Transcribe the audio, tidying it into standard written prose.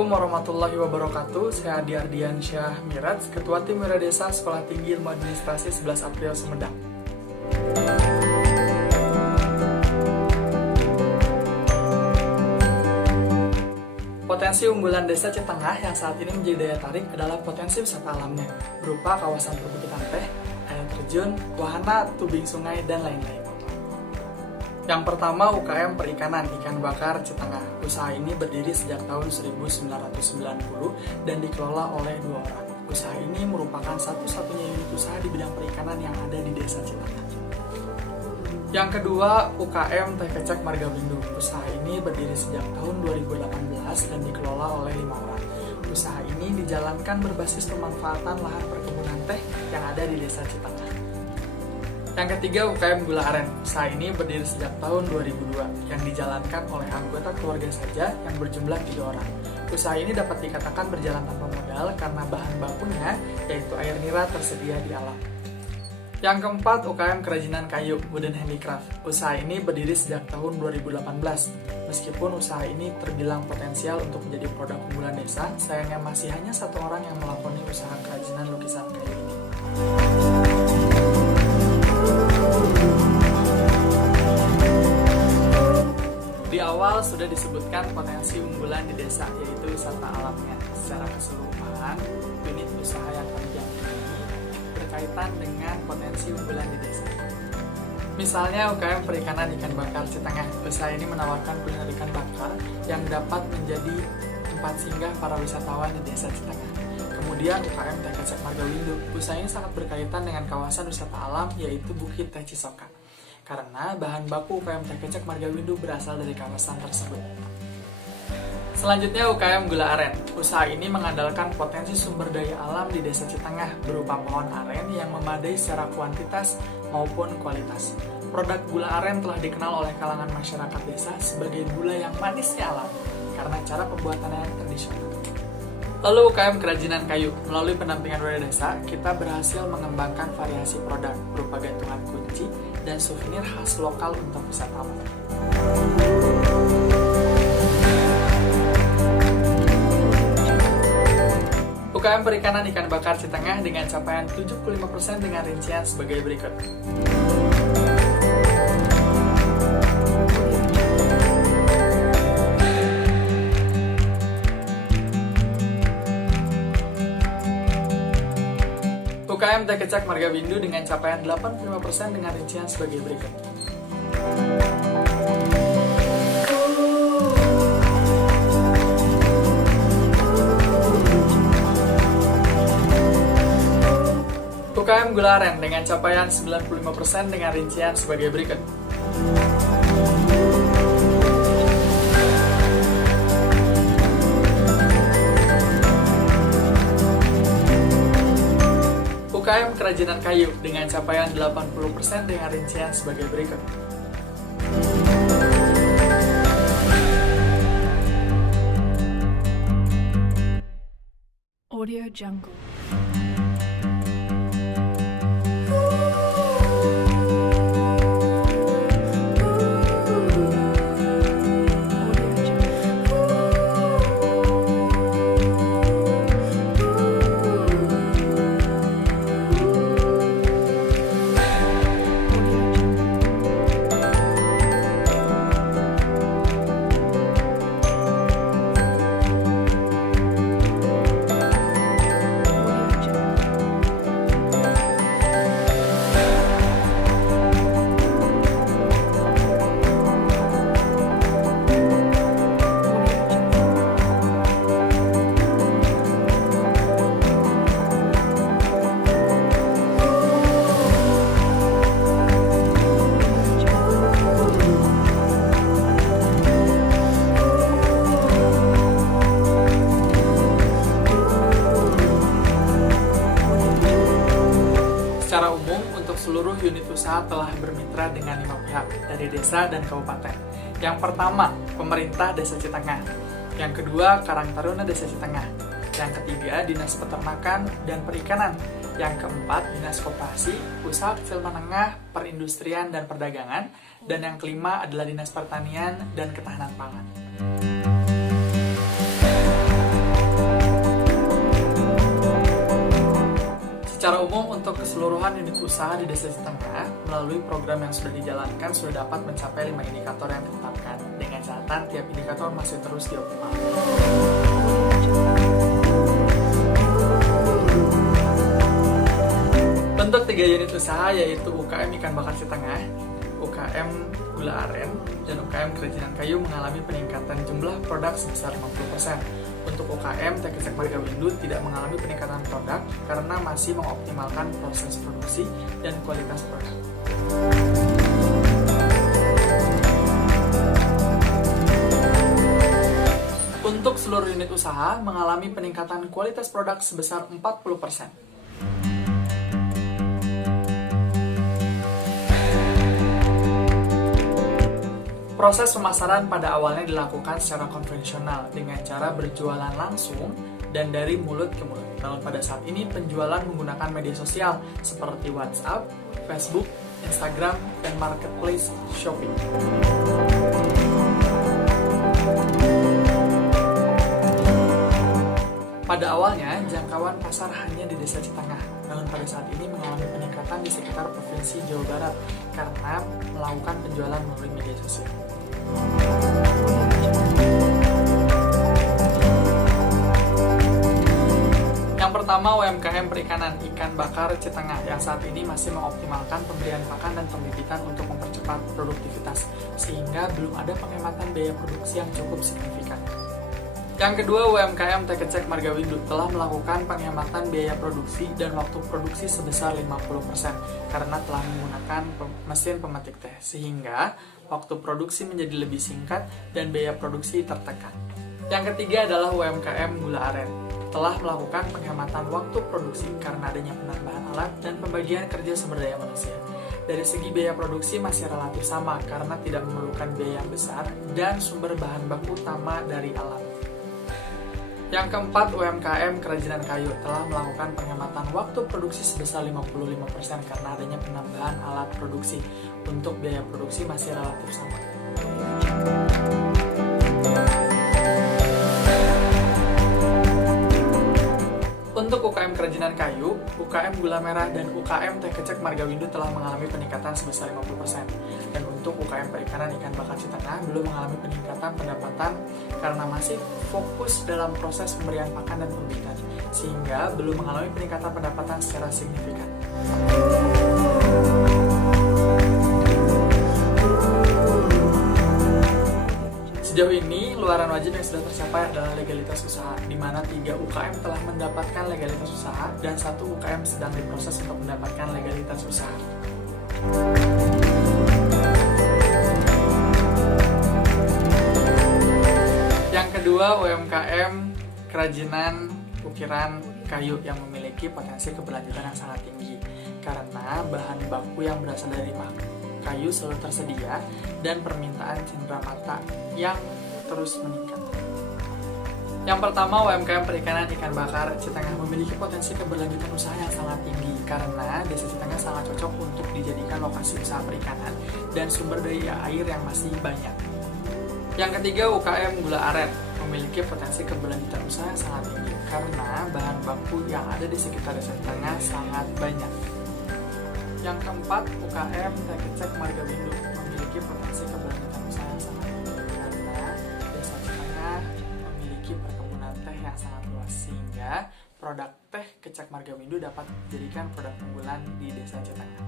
Assalamualaikum warahmatullahi wabarakatuh. Saya Adi Ardiansyah Miraj, Ketua Tim Wira Desa Sekolah Tinggi Ilmu Administrasi 11 April Sumedang. Potensi unggulan Desa Citengah yang saat ini menjadi daya tarik adalah potensi wisata alamnya, berupa kawasan perbukitan teh, air terjun, wahana, tubing sungai, dan lain-lain. Yang pertama, UKM Perikanan Ikan Bakar Citengah. Usaha ini berdiri sejak tahun 1990 dan dikelola oleh 2 orang. Usaha ini merupakan satu-satunya unit usaha di bidang perikanan yang ada di Desa Citengah. Yang kedua, UKM Teh Kecek Margawindu. Usaha ini berdiri sejak tahun 2018 dan dikelola oleh 5 orang. Usaha ini dijalankan berbasis pemanfaatan lahan perkebunan teh yang ada di Desa Citengah. Yang ketiga, UKM Gula Aren. Usaha ini berdiri sejak tahun 2002 yang dijalankan oleh anggota keluarga saja yang berjumlah 3 orang. Usaha ini dapat dikatakan berjalan tanpa modal karena bahan bakunya yaitu air nira tersedia di alam. Yang keempat, UKM Kerajinan Kayu Wooden Handicraft. Usaha ini berdiri sejak tahun 2018. Meskipun usaha ini terbilang potensial untuk menjadi produk unggulan desa, sayangnya masih hanya 1 orang yang melakoni usaha kerajinan lukisan kayu ini. Di awal sudah disebutkan potensi unggulan di desa, yaitu wisata alamnya. Secara keseluruhan, unit usaha yang kami jamani berkaitan dengan potensi unggulan di desa. Misalnya UKM Perikanan Ikan Bakar Citengah. Usaha ini menawarkan kuliner ikan bakar yang dapat menjadi tempat singgah para wisatawan di Desa Citengah. Kemudian UKM Teh Kecek Margawindu. Usaha ini sangat berkaitan dengan kawasan wisata alam, yaitu Bukit Teh Cisoka. Karena bahan baku UKM Teh Kecek Margawindu berasal dari kawasan tersebut. Selanjutnya, UKM Gula Aren. Usaha ini mengandalkan potensi sumber daya alam di Desa Citengah berupa pohon aren yang memadai secara kuantitas maupun kualitas. Produk gula aren telah dikenal oleh kalangan masyarakat desa sebagai gula yang manisnya alami karena cara pembuatannya yang tradisional. Lalu UKM Kerajinan Kayu. Melalui pendampingan Wira Desa, kita berhasil mengembangkan variasi produk berupa gantungan kunci dan souvenir khas lokal untuk wisatawan. UKM Perikanan Ikan Bakar Citengah dengan capaian 75% dengan rincian sebagai berikut. UKM Teh Kecek Margawindu dengan capaian 85% dengan rincian sebagai berikut. UKM Gula Aren dengan capaian 95% dengan rincian sebagai berikut. UKM Kerajinan Kayu dengan capaian 80% dengan rincian sebagai berikut. Audio Jungle. Secara umum, untuk seluruh unit usaha telah bermitra dengan 5 pihak dari desa dan kabupaten. Yang pertama, pemerintah Desa Citengah. Yang kedua, Karang Taruna Desa Citengah. Yang ketiga, Dinas Peternakan dan Perikanan. Yang keempat, Dinas Koperasi, Usaha Kecil Menengah, Perindustrian dan Perdagangan. Dan yang kelima adalah Dinas Pertanian dan Ketahanan Pangan. Secara umum, untuk keseluruhan unit usaha di Desa Citengah, melalui program yang sudah dijalankan, sudah dapat mencapai 5 indikator yang ditetapkan. Dengan catatan, tiap indikator masih terus dioptimalkan. Bentuk 3 unit usaha yaitu UKM Ikan Bakar Citengah, UKM Gula Aren, dan UKM Kerajinan Kayu mengalami peningkatan jumlah produk sebesar 50%. Untuk UKM Teh Kecek Margawindu tidak mengalami peningkatan produk karena masih mengoptimalkan proses produksi dan kualitas produk. Untuk seluruh unit usaha mengalami peningkatan kualitas produk sebesar 40%. Proses pemasaran pada awalnya dilakukan secara konvensional dengan cara berjualan langsung dan dari mulut ke mulut. Namun pada saat ini penjualan menggunakan media sosial seperti WhatsApp, Facebook, Instagram, dan marketplace Shopee. Pada awalnya, jangkauan pasar hanya di Desa Citengah, namun pada saat ini mengalami peningkatan di sekitar Provinsi Jawa Barat karena melakukan penjualan melalui media sosial. Yang pertama, UMKM Perikanan Ikan Bakar Citengah yang saat ini masih mengoptimalkan pemberian pakan dan pembibitan untuk mempercepat produktivitas, sehingga belum ada penghematan biaya produksi yang cukup signifikan. Yang kedua, UMKM Teh Kecek Margawindu telah melakukan penghematan biaya produksi dan waktu produksi sebesar 50% karena telah menggunakan mesin pemetik teh, sehingga waktu produksi menjadi lebih singkat dan biaya produksi tertekan. Yang ketiga adalah UMKM Gula Aren telah melakukan penghematan waktu produksi karena adanya penambahan alat dan pembagian kerja sumber daya manusia. Dari segi biaya produksi masih relatif sama karena tidak memerlukan biaya yang besar dan sumber bahan baku utama dari alam. Yang keempat, UMKM Kerajinan Kayu telah melakukan penghematan waktu produksi sebesar 55% karena adanya penambahan alat produksi. Untuk biaya produksi masih relatif sama. Untuk UKM Kerajinan Kayu, UKM Gula Merah, dan UKM Teh Kecek Margawindu telah mengalami peningkatan sebesar 50%. Dan untuk UKM Perikanan Ikan Bakar Citengah belum mengalami peningkatan pendapatan karena masih fokus dalam proses pemberian pakan dan pembibitan, sehingga belum mengalami peningkatan pendapatan secara signifikan. Sejauh ini, luaran wajib yang sudah tercapai adalah legalitas usaha, di mana 3 UKM telah mendapatkan legalitas usaha dan 1 UKM sedang diproses untuk mendapatkan legalitas usaha. Yang kedua, UMKM Kerajinan Ukiran Kayu yang memiliki potensi keberlanjutan yang sangat tinggi karena bahan baku yang berasal dari kayu selalu tersedia dan permintaan cenderamata yang terus meningkat. Yang pertama, UMKM Perikanan Ikan Bakar Citengah memiliki potensi keberlanjutan usaha yang sangat tinggi karena Desa Citengah sangat cocok untuk dijadikan lokasi usaha perikanan dan sumber daya air yang masih banyak. Yang ketiga, UKM Gula Aren memiliki potensi keberlanjutan usaha yang sangat tinggi karena bahan baku yang ada di sekitar Desa Citengah sangat banyak. Yang keempat, UKM Teh Kecek Margawindu memiliki potensi keberlanjutan usaha yang sangat tinggi karena Desa Citengah memiliki perkebunan teh yang sangat luas, sehingga produk Teh Kecek Margawindu dapat dijadikan produk unggulan di Desa Citengah.